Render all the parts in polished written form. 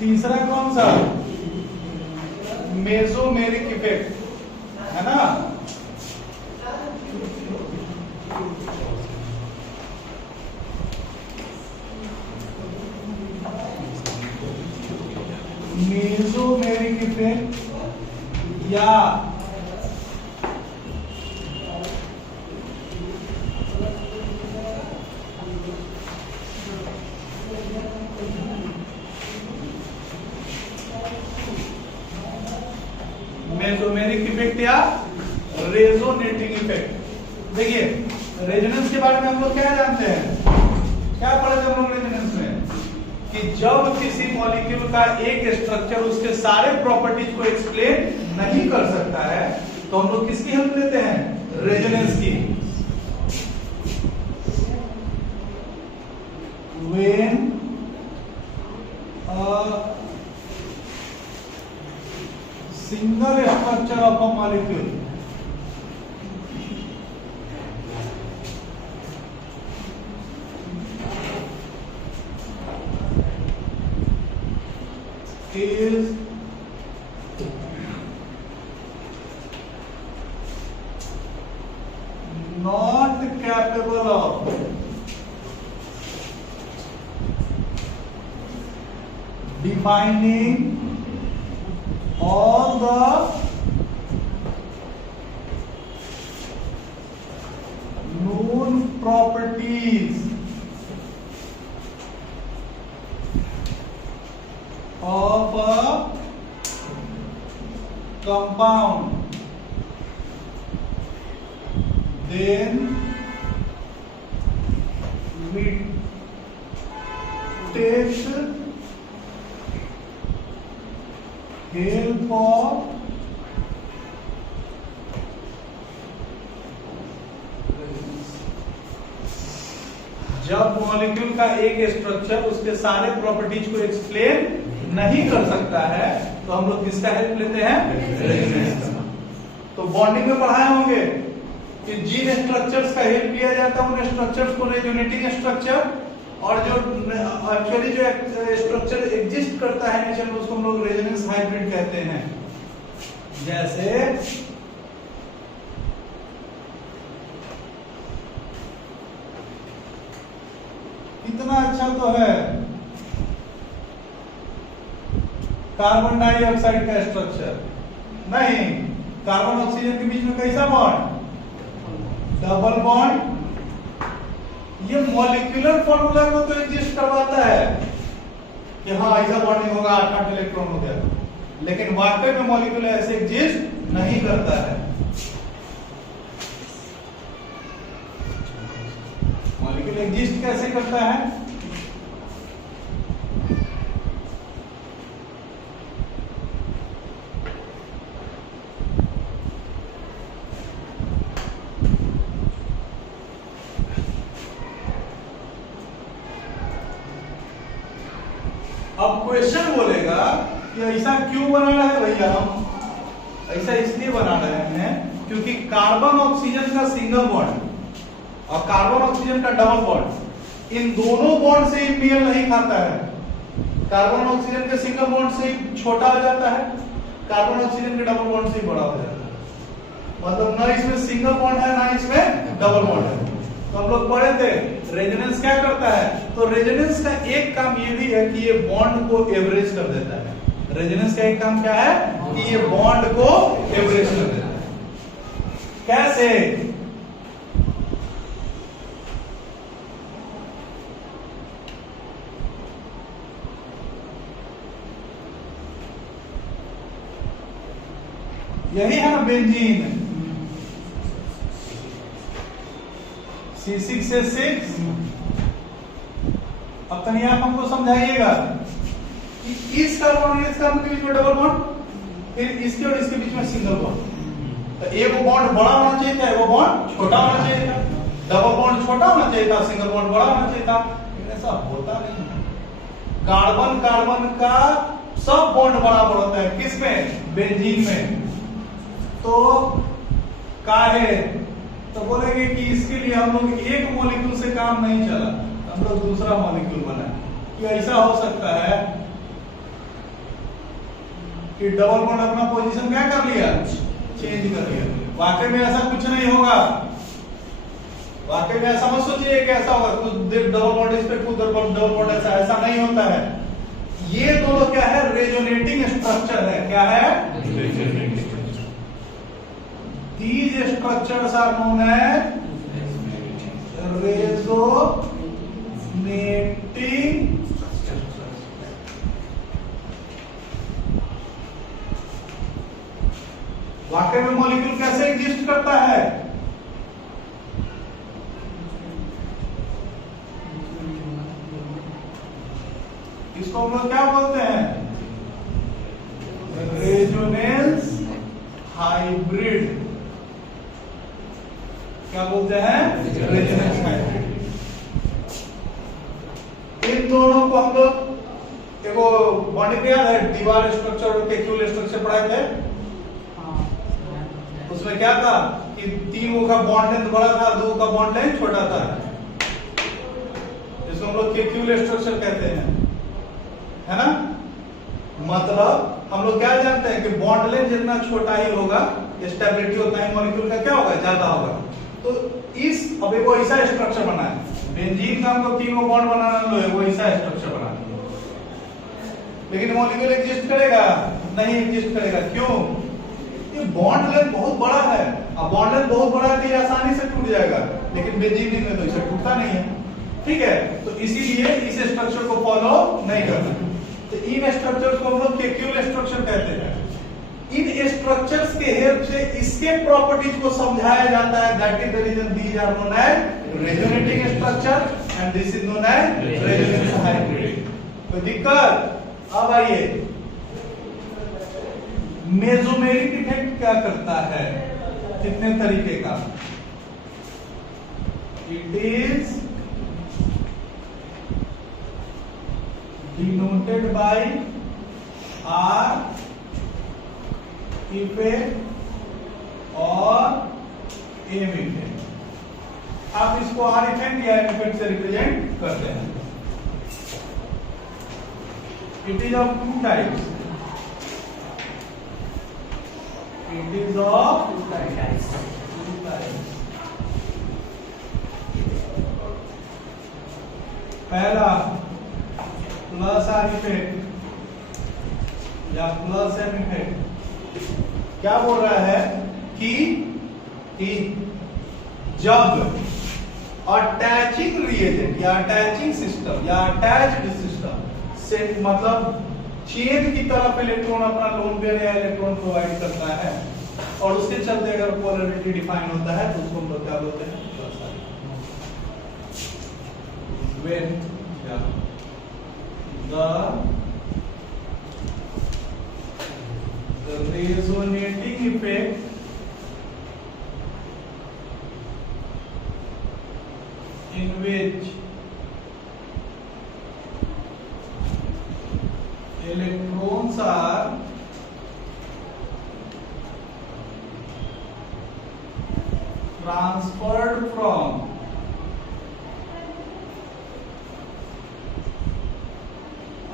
तीसरा कौन सा? मेसोमेरिक इफेक्ट, है ना? मेसोमेरिक इफेक्ट या मेसोमेरिक इफेक्ट या रेजोनेटिंग इफेक्ट। देखिए रेजोनेंस के बारे में हम लोग क्या जानते हैं, क्या पढ़े थे हम लोग रेजोनेंस में, कि जब किसी मॉलिक्यूल का एक स्ट्रक्चर उसके सारे प्रॉपर्टीज को एक्सप्लेन नहीं कर सकता है तो हम लोग किसकी हेल्प लेते हैं? रेजोनेंस की। When a single structure of a molecule is not capable of defining all the known properties of a compound, then we take help of जब मॉलिक्यूल का एक स्ट्रक्चर उसके सारे प्रॉपर्टीज को एक्सप्लेन नहीं कर सकता है तो हम लोग किसका हेल्प लेते हैं? रेजोनेंस का। तो बॉन्डिंग में पढ़ाए होंगे कि जिन स्ट्रक्चर्स का हेल्प लिया जाता है उन स्ट्रक्चर्स को रेजोनेटिंग स्ट्रक्चर, और जो एक्चुअली जो स्ट्रक्चर एग्जिस्ट करता है नेचर में उसको हम लोग रेजोनेंस हाइब्रिड कहते हैं। जैसे कितना अच्छा तो है कार्बन डाइऑक्साइड का स्ट्रक्चर, नहीं कार्बन ऑक्सीजन के बीच में कैसा बॉन्ड? Double bond. ये मॉलिक्यूलर फॉर्मूला को तो एग्जिस्ट करवाता है कि हाँ ऐसा बॉन्डिंग होगा, 8 इलेक्ट्रॉन हो गया, लेकिन वाकई में मॉलिक्यूल ऐसे एग्जिस्ट नहीं करता है। मॉलिक्यूल एग्जिस्ट कैसे करता है? अब क्वेश्चन बोलेगा कि ऐसा क्यों बना रहा है भैया? हम ऐसा इसलिए बना रहे हैं क्योंकि कार्बन ऑक्सीजन का सिंगल बॉन्ड और कार्बन ऑक्सीजन का डबल बॉन्ड, इन दोनों बॉन्ड से ही मेल नहीं खाता है। कार्बन ऑक्सीजन के सिंगल बॉन्ड से ही छोटा हो जाता है, कार्बन ऑक्सीजन के डबल बॉन्ड से ही बड़ा हो जाता है। मतलब ना इसमें सिंगल बॉन्ड है ना इसमें डबल बॉन्ड है। तो हम लोग पढ़े थे रेजोनेंस क्या करता है, तो रेजोनेंस का एक काम ये भी है कि ये बॉन्ड को एवरेज कर देता है। रेजोनेंस का एक काम क्या है कि ये बॉन्ड को एवरेज कर देता है। कैसे? यही है ना बेंजीन, C6H6। अब तनी आप हमको समझाइएगा कि इस कार्बन और इस कार्बन के बीच में डबल बॉन्ड, फिर इसके और इसके बीच में सिंगल बॉन्ड। तो एक बॉन्ड बड़ा होना चाहिए था, एक बॉन्ड छोटा होना चाहिए था। डबल बॉन्ड छोटा होना चाहिए था, सिंगल बॉन्ड बड़ा होना चाहिए था, लेकिन ऐसा होता नहीं है। कार्बन कार्बन का सब बॉन्ड बराबर होता है, किसमें? बेंजीन में। तो काहे? तो बोलेंगे कि इसके लिए हम लोग एक मॉलिक्यूल से काम नहीं चला, कम हम लोग दूसरा मॉलिक्यूल बनाए। कि ऐसा हो सकता है कि डबल बॉन्ड अपना पोजीशन क्या कर लिया, चेंज कर लिया। वाकई में ऐसा कुछ नहीं होगा, वाकई में ऐसा मत सोचिए कि ऐसा होगा कुछ डबल बॉन्ड इस पे कुछ डबल बॉन्ड ऐसा नहीं होता है। ये दोनों क्या है, रेजोनेटिंग स्ट्रक्चर है। क्या है, these structures are known as resonating वाकई में मॉलिक्यूल कैसे एग्जिस्ट करता है, इसको हम लोग क्या बोलते हैं, रेजोनेंस हाइब्रिड। क्या बोलते हैं, रेजोनेंस हाइब्रिड। इन दोनों को हम लोग देखो बॉन्डिंग में याद है, दीवार स्ट्रक्चर और कैक्यूल स्ट्रक्चर पढ़ाए थे। उसमें क्या था कि 3 का बॉन्ड लेंथ बड़ा था, 2 का बॉन्ड लेंथ छोटा था, जिसको हम लोग कैक्यूल स्ट्रक्चर कहते हैं, है ना। मतलब हम लोग क्या जानते हैं कि बॉन्ड लेंथ जितना छोटा ही होगा, स्टेबिलिटी उतना ही मॉलिक्यूल का क्या होगा, ज्यादा होगा। तो इस अब एक ऐसा स्ट्रक्चर बना है, बेंजीन का हमको 3 बॉन्ड बनाना लो, वो ऐसा स्ट्रक्चर बना है। लेकिन मॉलिक्यूल एग्जिस्ट करेगा, नहीं एग्जिस्ट करेगा। क्यों, ये बॉन्ड लेंथ बहुत बड़ा है। अब बॉन्ड लेंथ बहुत बड़ा है तो ये आसानी से टूट जाएगा, लेकिन बेंजीन में तो इसे टूटता नहीं है, ठीक है। तो इसीलिए इस स्ट्रक्चर को फॉलो नहीं करना। तो इन स्ट्रक्चर्स को हम लोग कैक्यूल स्ट्रक्चर कहते हैं। इन स्ट्रक्चर्स के हेल्प से इसके प्रॉपर्टीज को समझाया जाता है। That is the reason these are known as resonating structure and this is known as resonance hybrid. कोई दिक्कत? अब आइए, मेसोमेरिक इफेक्ट क्या करता है, कितने तरीके का। It is denoted by are effect और एम इफेक्ट। आप इसको आर इफेक्ट या एम इफेक्ट से रिप्रेजेंट करते हैं। It is of 2 types. It is of 2 types. पहला प्लस आर इफेक्ट या प्लस एम इफेक्ट। क्या बोल रहा है कि जब अटैचिंग रिएजेंट या अटैचिंग सिस्टम या अटैच्ड सिस्टम से मतलब चेन की तरफ इलेक्ट्रॉन अपना लोन पेयर या इलेक्ट्रॉन प्रोवाइड करता है और उसके चलते अगर पोलैरिटी डिफाइन होता है तो उसको हम लोग क्या बोलते हैं, when the resonating effect in which electrons are transferred from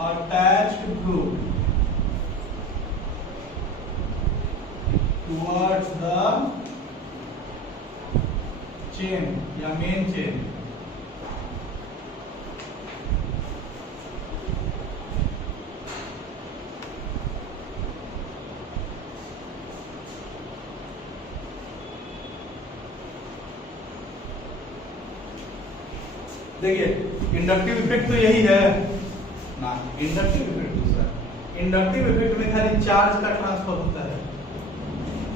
attached group towards the chain या main chain, देखिए इंडक्टिव इफेक्ट तो यही है ना। इंडक्टिव इफेक्ट दूसरा, इंडक्टिव इफेक्ट में खाली चार्ज का ट्रांसफर होता है,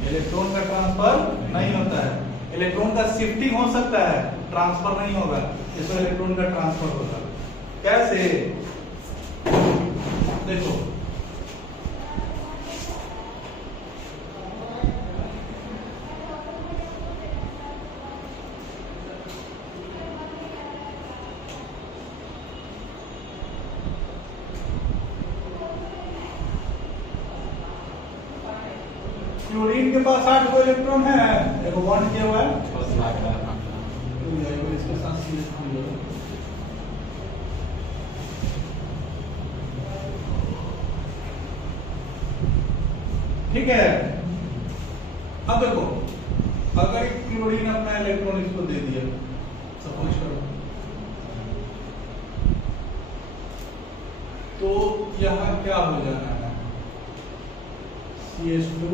इलेक्ट्रॉन का ट्रांसफर नहीं होता है। इलेक्ट्रॉन का शिफ्टिंग हो सकता है, ट्रांसफर नहीं होगा। इसमें इलेक्ट्रॉन का ट्रांसफर होगा। कैसे, देखो क्लोरीन के पास 8 को इलेक्ट्रॉन है, देखो बॉन्ड किया हुआ है, इसके साथ ठीक है। अब देखो, अगर एक क्लोरीन अपना इलेक्ट्रॉन इसको दे दिया, सपोज करो, तो यहां क्या हो जाना है, CH2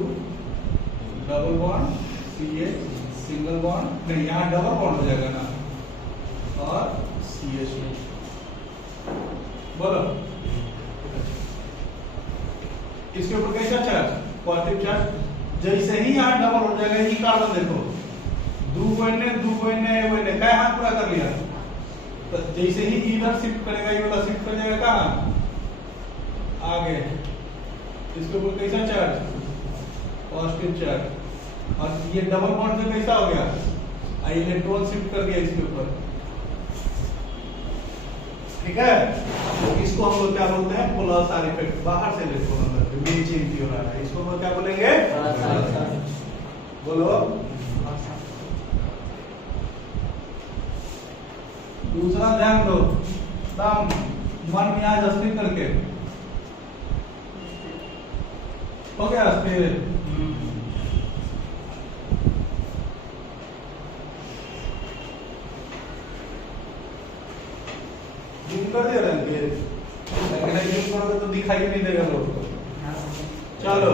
double bond, CH single bond, नहीं यहां डबल बॉन्ड हो जाएगा ना, और CH2, बोलो इसके ऊपर कैसा चार्ज, पॉजिटिव चार्ज। जैसे ही यहाँ डबल हो जाएगा, ये कार्बन देखो, दो इनने क्या हाथ पूरा कर लिया, तो जैसे ही इधर शिफ्ट करेगा, ये वाला शिफ्ट कर जाएगा कहाँ, आगे। इसके ऊपर कैसा चार्ज, पॉजिटिव चार्ज, और ये डबल बॉन्ड से कैसा हो गया, इलेक्ट्रॉन शिफ्ट कर गया इसके ऊपर, ठीक है। तो इसको हम लोग क्या बोलते हैं, प्लस आर इफेक्ट, बाहर से इलेक्ट्रॉन अंदर मेन चेंज की हो रहा है, इसको हम क्या बोलेंगे, बोलो। दूसरा ध्यान दो, एकदम मन में आज स्थिर करके, हो गया स्थिर। कर दे रहे हैं, तो दिखाई नहीं देगा लोग को। चलो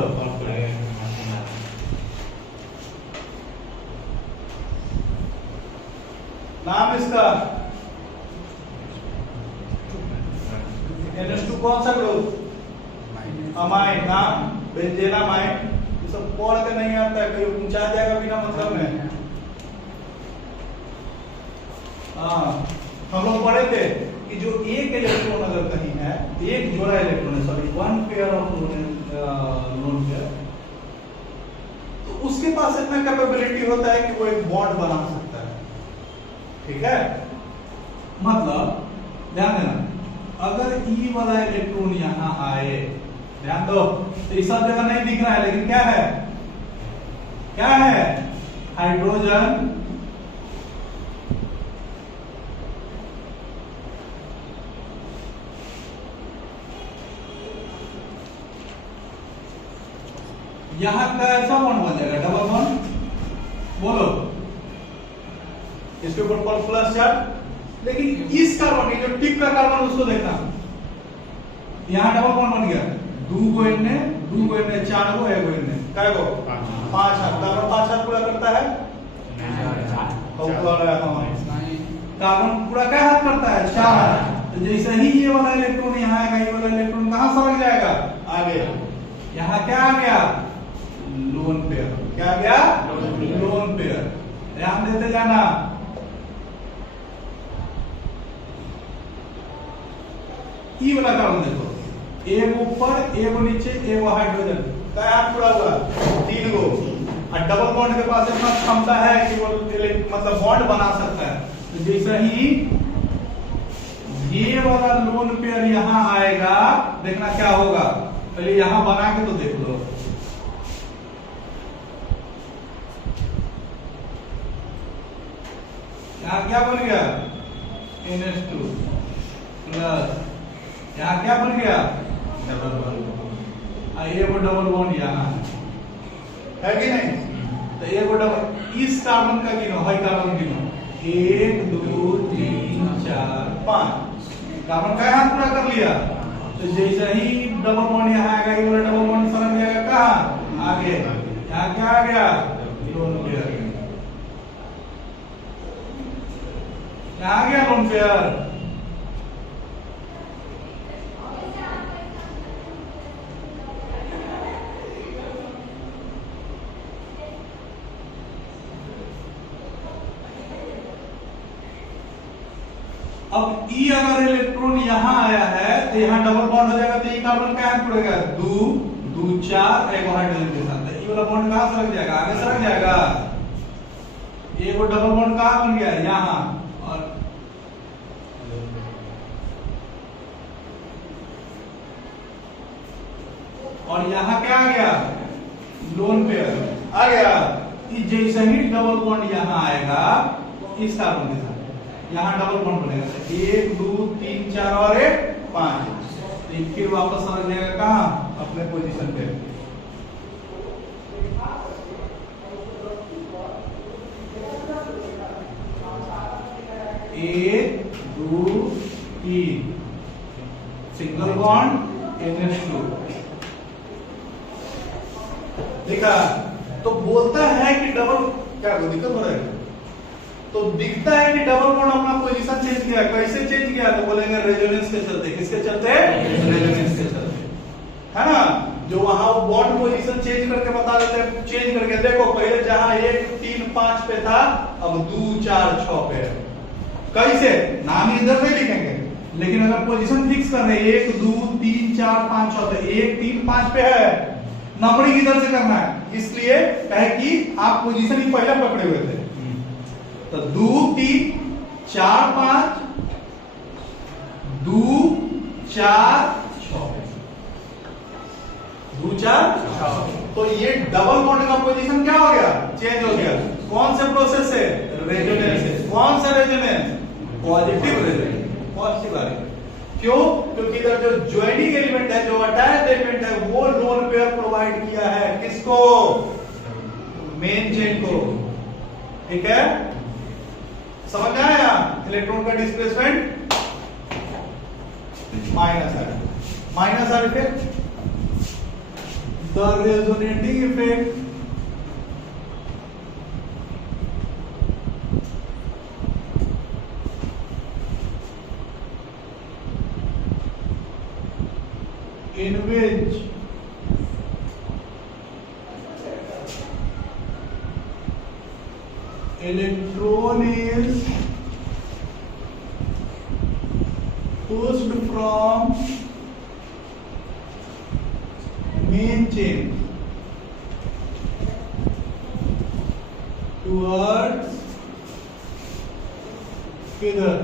नाम इसका NH2 कौन सा ग्रुप, अमाइन, नाम बेंजेनामाइन। ये सब पढ़ के नहीं आता है, कहीं पूछा जाएगा बिना मतलब में। हाँ, हम लोग पढ़े थे कि जो एक इलेक्ट्रॉन अगर कहीं है, एक जोड़ा इलेक्ट्रॉन है, sorry one pair of lone pair, तो उसके पास इतना कैपेबिलिटी होता है कि वो एक बॉन्ड बना सकता है, ठीक है। मतलब ध्यान देना, अगर ई वाला इलेक्ट्रॉन यहां आए, ध्यान दो, तो इस सब जगह नहीं दिख रहा है, लेकिन क्या है, क्या है, हाइड्रोजन यहां का ऐसा बॉन्ड बन जाएगा, डबल बॉन्ड, बोलो इसके ऊपर पर प्लस चार्ज। लेकिन इस कार्बन की जो टिप का कार्बन, उसको देखना, यहां डबल बॉन्ड बन गया, दो गो इनने, चार गो, एक गो इनने, काय गो, पांच हाथ, कार्बन पांच हाथ पूरा करता है, कार्बन पूरा क्या हाथ करता है, चार हाथ। तो जैसे ही ये वाला इलेक्ट्रॉन यहां आएगा, ये वाला इलेक्ट्रॉन कहां सरक जाएगा, आगे। यहां क्या आ गया, लोन पेयर, क्या गया, लोन पेयर। ध्यान देते जाना, ई वाला कार्बन देखो, एक ऊपर, एक नीचे, एक हाइड्रोजन, क्या पूरा हुआ, तीन गो, और डबल बॉन्ड के पास इतना क्षमता है कि वो मतलब बॉन्ड बना सकता है। तो जैसा ही ये वाला लोन पेयर यहां आएगा, देखना क्या होगा, पहले यहां बना के तो देख लो, यहाँ क्या बन गया, NH2 प्लस, यहाँ क्या बन गया, डबल बॉन्ड, ये वो डबल बॉन्ड यहाँ है कि नहीं। तो ये वो डबल, इस कार्बन का गिनो, हाई कार्बन गिनो, 1 2 3 4 5, कार्बन का हाथ पूरा कर लिया। तो जैसे ही डबल बॉन्ड यहाँ आएगा, ये वाला डबल बॉन्ड सरक जाएगा कहाँ, आगे। यहाँ क्या आ गया, लोन पेयर, आ गया लोन पेयर। अब ई अगर इलेक्ट्रॉन यहां आया है, तो यहां डबल बॉन्ड हो जाएगा, तो ई कार्बन क्या हाथ पड़ेगा, 2 2 4, एक हाइड्रोजन के साथ, ई वाला बॉन्ड कहां सरक जाएगा, आगे सरक जाएगा। ये वो डबल बॉन्ड कहां बन गया, यहां, और यहां क्या आ गया, लोन पेयर आ गया। जैसे ही डबल बॉन्ड यहां आएगा, इस कार्बन के साथ यहां डबल बॉन्ड बनेगा, 1 2 3 4 और 1 5, फिर वापस आ जाएगा कहां, अपने पोजीशन पे। 1 2 3 सिंगल बॉन्ड NH2 देखा। तो बोलता है कि डबल, क्या दिक्कत हो रहा है? तो दिखता है कि डबल बॉन्ड अपना पोजीशन चेंज किया। कैसे चेंज किया? तो बोलेंगे रेजोनेंस के चलते। किसके चलते? रेजोनेंस के चलते, है ना। जो वहां वो बॉन्ड पोजीशन चेंज करके बता देते हैं। चेंज करके देखो, पहले जहां 1 3 5 पे था, अब 2 4 6 पे है। कैसे? नाम इधर नहीं लिखेंगे, लेकिन अगर पोजीशन फिक्स कर रहे 1 2 3 4 5 6 तो 1 3 5 पे है, नंबरिंग इधर से करना है। इसलिए कहे कि आप पोजीशन ही पहले पकड़े हुए थे। तो 2 3 4 5 2 4 6 2 4 6। तो ये डबल बॉन्ड का पोजीशन क्या हो गया? चेंज हो गया। कौन से प्रोसेस से? रेजोनेंस से। कौन सा रेजोनेंस? Positive resonance. पॉजिटिव आ रही। क्यों? क्योंकि इधर जो ज्वाइनिंग एलिमेंट है, जो अटैच एलिमेंट है, वो लोन पेयर प्रोवाइड किया है। किसको? मेन चेन को। ठीक है, समझ आया? इलेक्ट्रॉन का डिस्प्लेसमेंट माइनस है। Minus are effect, the resonating effect in which electron is pushed from main chain towards किधर?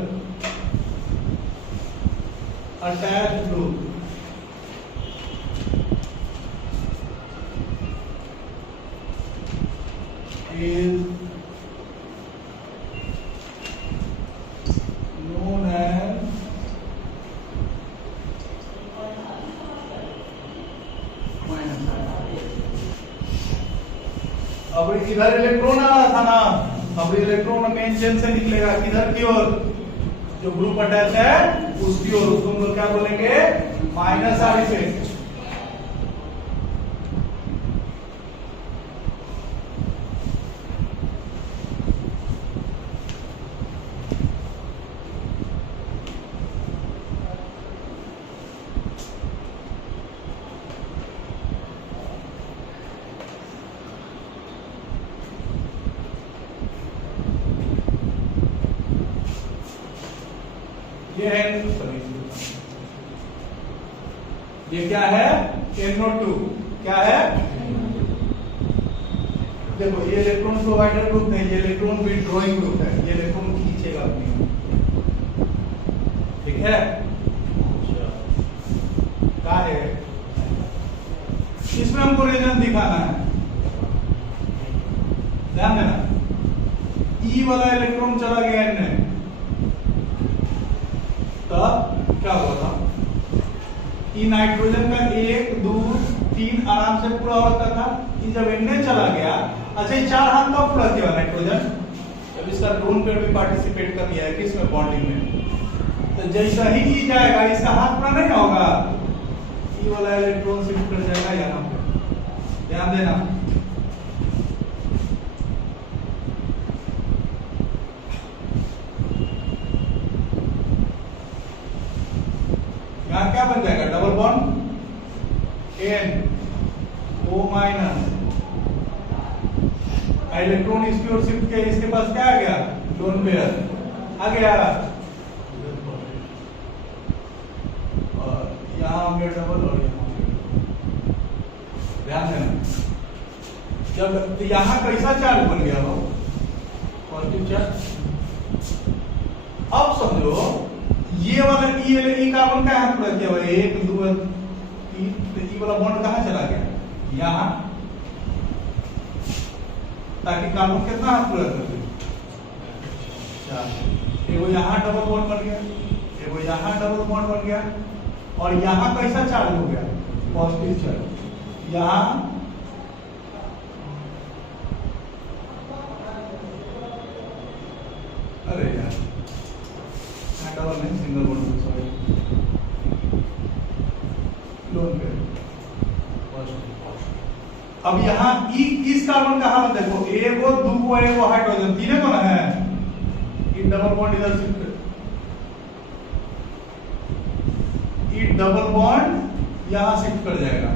attached group is known as minus। अब इधर इलेक्ट्रॉन आ रहा था ना, अब इलेक्ट्रॉन मेन चेन से निकलेगा किधर की ओर? जो ग्रुप अटैच है उसकी ओर। उसको हम लोग क्या बोलेंगे? Minus are effect. ये है, ये क्या है? NO2। क्या है? देखो, ये इलेक्ट्रॉन प्रोवाइडर ग्रुप नहीं, ये इलेक्ट्रॉन विथड्रॉइंग ग्रुप है। ये इलेक्ट्रॉन खींचेगा अपनी। ठीक है, क्या है? इसमें हमको रीजन दिखाना है, ध्यान देना। E वाला इलेक्ट्रॉन चला गया N, तब क्या हुआ था? ई नाइट्रोजन का 1 2 3 आराम से पूरा होता था। ये जब Na चला गया, अच्छा ये 4 हाथ कब पूरा किया नाइट्रोजन? जब इसका ड्रोन पे भी पार्टिसिपेट कर लिया है, किसमें? बॉन्डिंग में। तो जैसा ही ई जाएगा, इसका हाथ पूरा नहीं होगा, ई वाला इलेक्ट्रॉन शिफ्ट कर जाएगा यहाँ पे। ध्यान देना। यहाँ क्या बन जाएगा? Double bond NO minus. Electron इसकी ओर शिफ्ट किया, इसके पास क्या आ गया? लोन पेयर आ गया। और यहाँ होंगे डबल और यहाँ होंगे। ध्यान देना। जब यहाँ कैसा चार्ज बन गया हो? Positive charge. अब समझो, ये वाला ई कार्बन का हाथ पूरा किया हुआ 1 2 3, तो ई वाला बॉन्ड कहाँ चला गया? यहाँ, ताकि कार्बन कितना हाथ पूरा कर दे? 4। एगो यहाँ डबल बॉन्ड बन गया, एगो यहाँ डबल बॉन्ड बन गया, और यहाँ कैसा चार्ज हो गया? Positive charge. यहाँ अरे यार डबल नहीं, single bond, sorry, lone pair. अब यहाँ इस कार्बन का हालत देखो, एगो दूगो एगो हाइड्रोजन तीने को ना है, ये डबल बॉन्ड इधर शिफ्ट, ये डबल बॉन्ड यहां शिफ्ट कर जाएगा।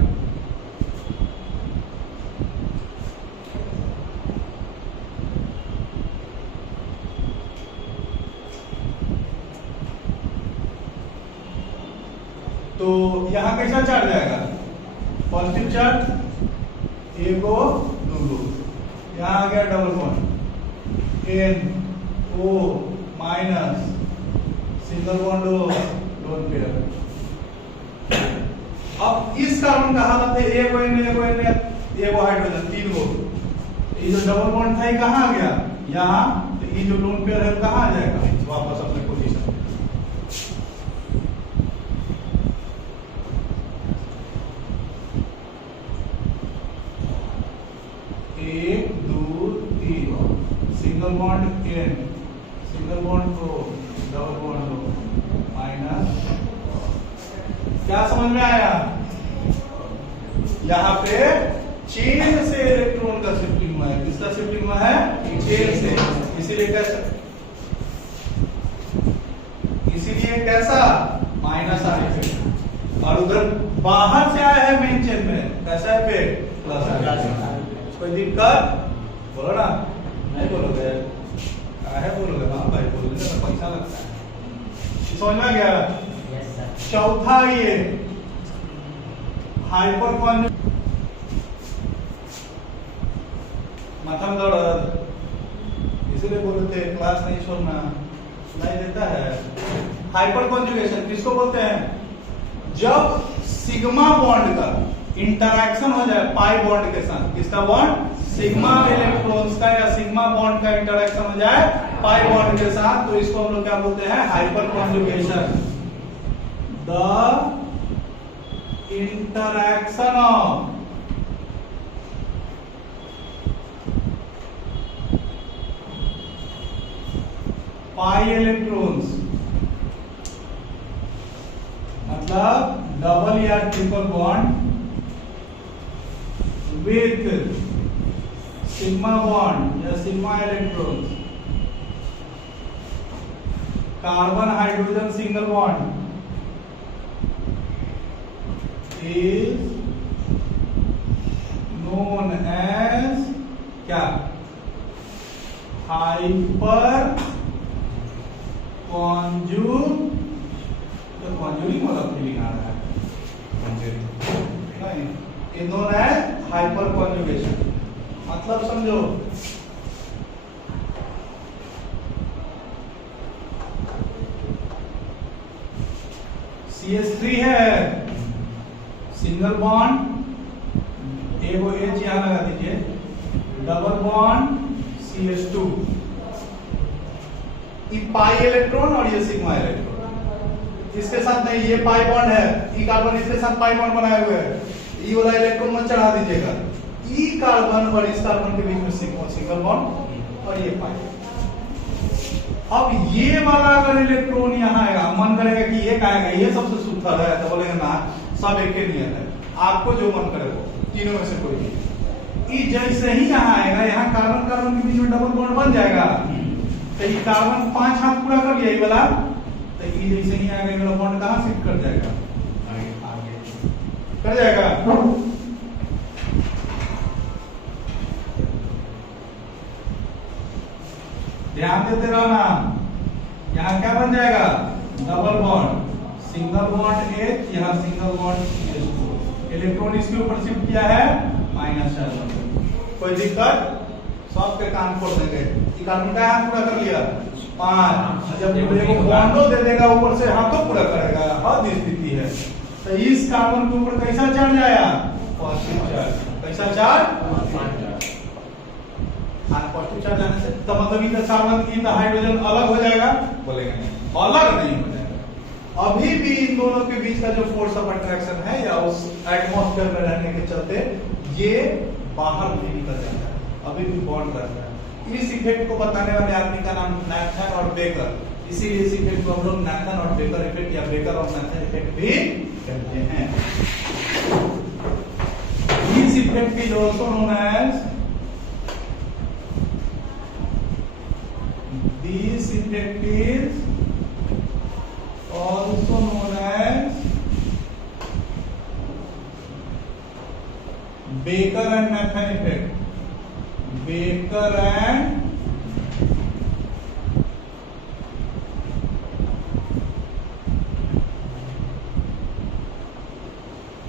तो यहां कैसा चार्ज आएगा, पॉजिटिव चार्ज, एगो दूगो, यहां आ गया double bond, NO minus, single bond O, lone pair. अब इस कार्बन का हालत है एगो हाइड्रोजन, तीन गो, ये जो डबल बॉन्ड था ये कहां आ गया, यहां, तो ये जो लोन पेयर है कहां आ जाएगा, वापस अपने पोजीशन। एक दो तीन, single bond N, single bond O, double bond O, minus. क्या समझ में आया, यहाँ पे चेन से इलेक्ट्रॉन का शिफ्टिंग हुआ है, किसका शिफ्टिंग हुआ है, चेन से, इसीलिए कैसा माइनस इफेक्ट, और उधर बाहर से आया है मेन चेन में कैसा इफेक्ट, प्लस। कोई दिक्कत, बोलो ना, नहीं बोलोगे, है बोलोगे, हाँ भाई बोलोगे तो पैसा लगता है, समझ में आ गया। चौथा ये हाइपर कॉन्जुगेट, माथा में दर्द, इसीलिए बोलते थे क्लास नहीं छोड़ना, सुनाई देता है। हाइपर कॉन्जुगेशन किसको बोलते हैं, जब सिग्मा बॉन्ड का इंटरैक्शन हो जाए पाई बॉन्ड के साथ, किसका बॉन्ड, सिग्मा इलेक्ट्रॉन्स का या सिग्मा बॉन्ड का इंटरैक्शन हो जाए पाई बॉन्ड के साथ, तो इसको हम लोग क्या बोलते हैं, hyper conjugation. The interaction of pi electrons, मतलब डबल या triple bond with sigma bond या sigma electrons, carbon hydrogen single bond is known as क्या, हाइपर कॉन्जुगेटिंग वाला फीलिंग आ रहा है, नहीं, ये नोन एज हाइपर कॉन्जुगेशन। मतलब समझो, CH3 है, सिंगल बॉन्ड, एगो H यहां लगा दीजिए, डबल बॉन्ड CH2, ये पाई इलेक्ट्रॉन और ये सिग्मा इलेक्ट्रॉन, इसके साथ नहीं, ये पाई बॉन्ड है, ई कार्बन इसके साथ पाई बॉन्ड बनाए हुए है, ई वाला इलेक्ट्रॉन मत चढ़ा दीजिएगा, ई कार्बन और इस कार्बन के बीच में सिंगल बॉन्ड और ये पाई। अब ये वाला अगर इलेक्ट्रॉन यहाँ आएगा, मन करेगा कि ये कहेगा ये सबसे सुथरा है, तो बोलेगा ना सब एक ही नियत है, आपको जो मन करे वो, तीनों में से कोई नहीं। ये जैसे ही यहाँ आएगा, यहाँ कार्बन कार्बन के बीच में डबल बॉन्ड बन जाएगा, तो ये कार्बन 5 हाथ पूरा कर लिया ये वाला, तो ये जैसे ही आएगा ये वाला बॉन्ड कहाँ शिफ्ट कर जाएगा, आगे कर जाएगा। ध्यान देते रहना, यहाँ क्या बन जाएगा, double bond, single bond H, यहाँ सिंगल बॉन्ड CH2, इलेक्ट्रॉन इसके ऊपर शिफ्ट किया है माइनस चार्ज। कोई दिक्कत, सब के कान फोड़ देंगे। कार्बन का हाथ पूरा कर लिया 5, जब देखो बॉन्डो दे देगा ऊपर से हाथों पूरा करेगा, हद स्थिति है। तो इस कार्बन के ऊपर कैसा चार्ज आया, पॉजिटिव चार्ज। कैसा चार्ज, पॉजिटिव चार्ज आने से तो मतलब इधर कार्बन की हाइड्रोजन अलग हो जाएगा, बोलेगा नहीं, अलग नहीं हो जाएगा। अभी भी इन दोनों के बीच का जो फोर्स ऑफ अट्रैक्शन है या उस एटमॉस्फेयर में रहने के चलते ये बाहर भी निकल जाता है, अभी भी बॉन्ड रहता है। इस इफेक्ट को बताने वाले आदमी का नाम नैथन और बेकर, इसीलिए इस इफेक्ट को हम लोग नाथन और बेकर इफेक्ट या बेकर और नाथन इफेक्ट भी कहते हैं। This effect is also known as Baker and Nathan effect. Baker and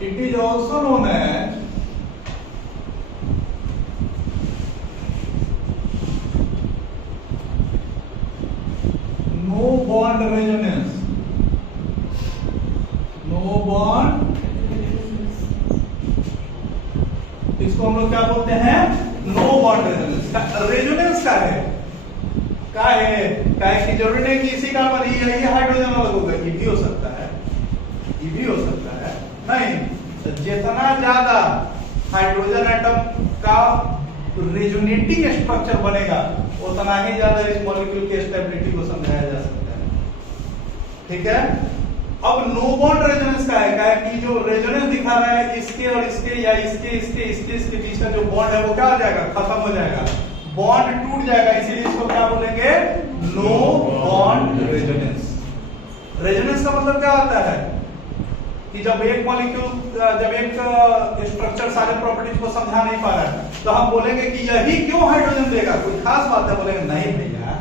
it is also known as no bond resonance. No bond, इसको हम लोग क्या बोलते हैं? No bond resonance. रेजोनेंस का है कि जरूरी नहीं कि इसी कार्बन ये हाइड्रोजन अलग होगा, ये भी हो सकता है, ये भी हो सकता है। नहीं, तो जितना ज्यादा हाइड्रोजन एटम का रेजोनेटिंग स्ट्रक्चर बनेगा उतना ही ज्यादा इस मॉलिक्यूल की स्टेबिलिटी को समझाया जा सकता है। ठीक है। अब नो बॉन्ड रेजोनेंस का है कि जो रेजोनेंस दिखा रहा है इसके और इसके या इसके बीच का जो बॉन्ड है वो क्या हो जाएगा? खत्म हो जाएगा, बॉन्ड टूट जाएगा। इसीलिए इसको क्या बोलेंगे? No bond resonance. रेजोनेंस का मतलब क्या होता है कि जब एक मॉलिक्यूल, जब एक स्ट्रक्चर सारे प्रॉपर्टीज को समझा नहीं पा रहा है तो हम बोलेंगे कि यही क्यों हाइड्रोजन देगा, कोई खास बात है? बोलेंगे नहीं भैया,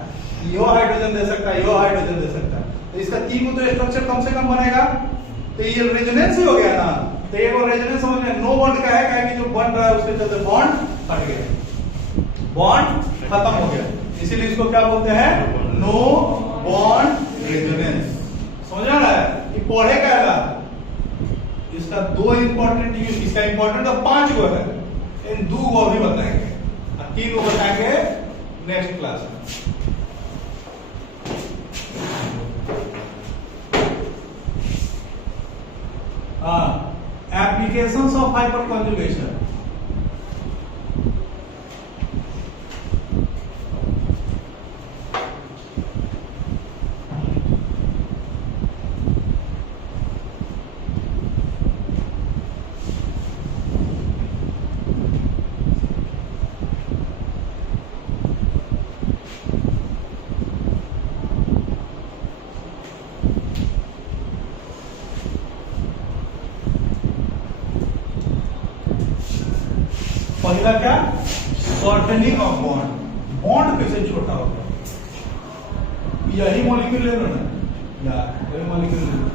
यो हाइड्रोजन दे सकता है, यो हाइड्रोजन दे सकता है, तो इसका तीन तो स्ट्रक्चर कम से कम बनेगा, तो ये रेजोनेंस ही हो गया ना। तो एक और रेजोनेंस समझ में, नो बॉन्ड का है कि जो बन रहा है उसके चलते बॉन्ड हट गया, बॉन्ड खत्म हो गया, इसीलिए इसको क्या बोलते हैं? No bond resonance. समझ आ रहा है? ये पढ़े क्या है? इसका दो इंपॉर्टेंट यूज, इसका इंपॉर्टेंट तो 5 गो है, इन 2 गो भी बताएंगे, 3 गो बताएंगे नेक्स्ट क्लास में। Applications of hyperconjugation. पहला क्या? Shortening of bond. बॉन्ड कैसे छोटा होगा? यही मॉलिक्यूल ले लो ना, यही मॉलिक्यूल ले लो,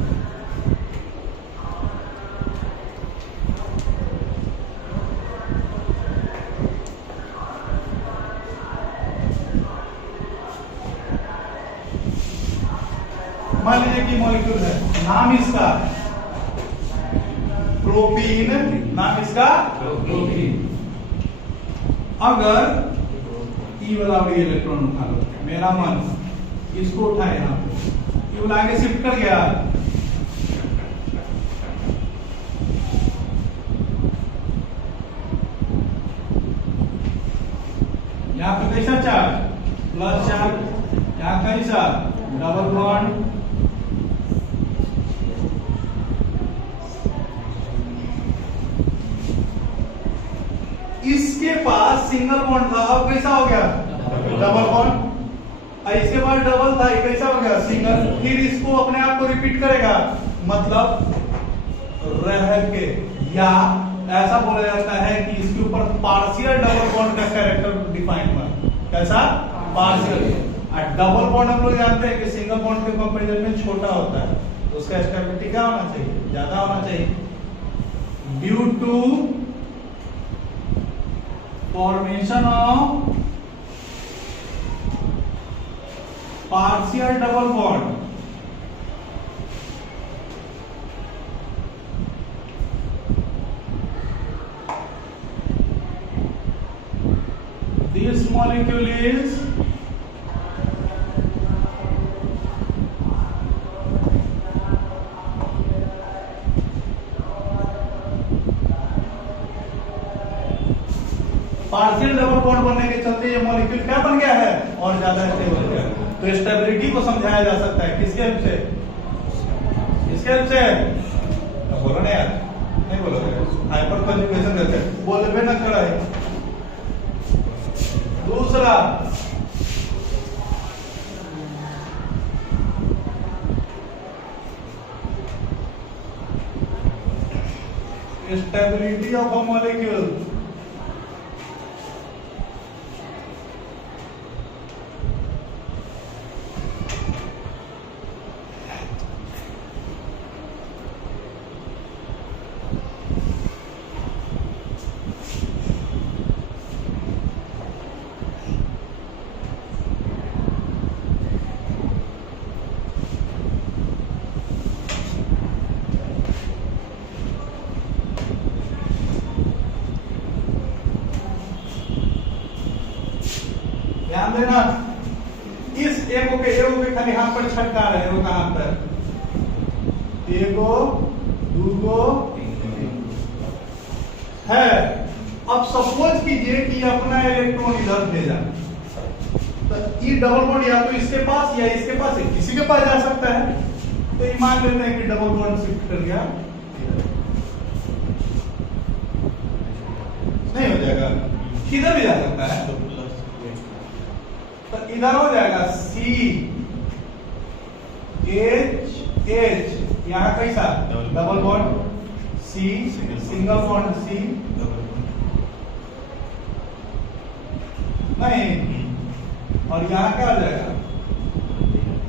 मान लीजिए कि मॉलिक्यूल है, नाम इसका प्रोपीन, नाम इसका प्रोपीन। अगर ई वाला भी इलेक्ट्रॉन उठा लो, मेरा मन इसको उठाए, यहाँ पे ई वाला आगे शिफ्ट कर गया, यहाँ पे कैसा चार्ज? Plus charge. यहाँ कैसा? Double bond. इसके पास सिंगल बॉन्ड था, अब कैसा हो गया? Double bond. इसके पास डबल था, ये कैसा हो गया? सिंगल। फिर इसको अपने आप को रिपीट करेगा, मतलब रह के, या ऐसा बोला जाता है कि इसके ऊपर पार्शियल डबल बॉन्ड का कैरेक्टर डिफाइन हुआ। कैसा? पार्शियल। और डबल बॉन्ड हम लोग जानते हैं कि सिंगल बॉन्ड के कंपैरिजन में छोटा होता है, तो उसका स्टेबिलिटी क्या होना चाहिए? ज्यादा होना चाहिए। Due to formation of partial double bond, this molecule is partial double bond बनने के चलते ये मॉलिक्यूल क्या बन गया है? और ज्यादा स्टेबल हो गया है। तो स्टेबिलिटी को समझाया जा सकता है किसके हेल्प से? किसके हेल्प से? बोलो ना यार, नहीं बोलोगे? हाइपर कंजुगेशन करते हैं, बोलबे ना खड़ा है। दूसरा स्टेबिलिटी ऑफ अ मॉलिक्यूल। ध्यान देना, इस एगो के खाली हाथ पर छटका रहे हो, कहां पर? एगो, दूगो, है। अब सपोज कीजिए कि अपना इलेक्ट्रॉन इधर भेजा, तो ये डबल बॉन्ड या तो इसके पास या इसके पास, किसी के पास जा सकता है। तो ये मान लेते हैं कि डबल बॉन्ड शिफ्ट कर गया, नहीं हो जाएगा, किधर भी जा सकता है। तो इधर हो जाएगा C H H, यहां कैसा double bond C, single bond C, नहीं, और यहां क्या हो जाएगा?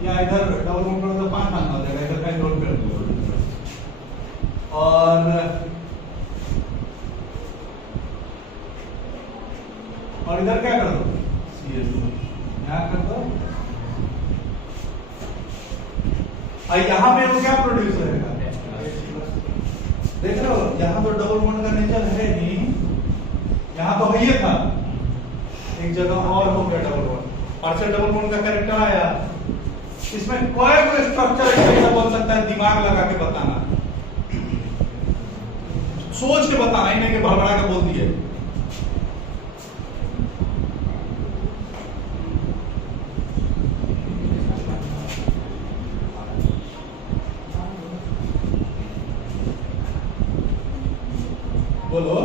या इधर डबल बॉन्ड करो तो 5 आना हो जाएगा, इधर का नोट कर दो। और इधर क्या कर दो? यहां कर दो। और यहां पे वो क्या प्रोड्यूस होगा? देख रहे हो, यहां तो डबल बॉन्ड का नेचर है नहीं, यहां तो है ये था, एक जगह और हो गया डबल बॉन्ड, और से डबल बॉन्ड का कैरेक्टर आया। इसमें कोई स्ट्रक्चर ऐसा बन सकता है, दिमाग लगा के बताना, सोच के बताना, इन्हें के भड़बड़ा के बोल दिए। बोलो,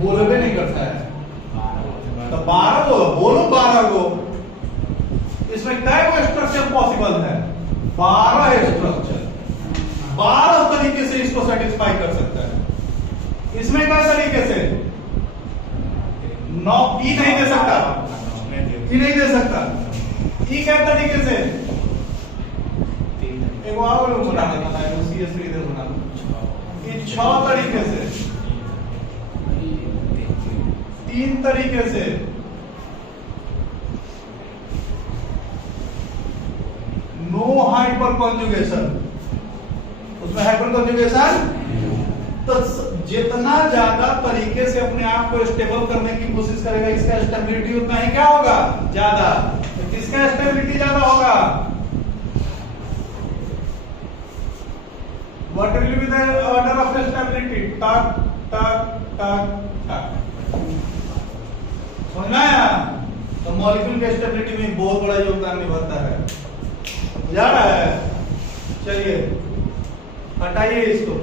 बोलबे नहीं करता है, तो 12 को बोलो, 12 को। इसमें कै गो स्ट्रक्चर पॉसिबल है? 12 स्ट्रक्चर, 12 तरीके से इसको सेटिस्फाई कर सकता है। इसमें कै तरीके से? 9 ई नहीं दे सकता, ई नहीं दे सकता, ई क्या तरीके से? एक और बना देता है, उसी से इधर बना दो। ये 6 तरीके से, 3 तरीके से, नो हाइपर कॉन्जुगेशन, उसमें हाइपर कॉन्जुगेशन। तो जितना ज्यादा तरीके से अपने आप को स्टेबल करने की कोशिश करेगा, इसका स्टेबिलिटी उतना ही क्या होगा? ज्यादा। तो किसका स्टेबिलिटी ज्यादा होगा? What will be the order of stability? टक टक टक टक। समझ में आया? तो मॉलिक्यूल के स्टेबिलिटी में बहुत बड़ा योगदान निभाता है, बुझा रहा है? चलिए हटाइए इसको।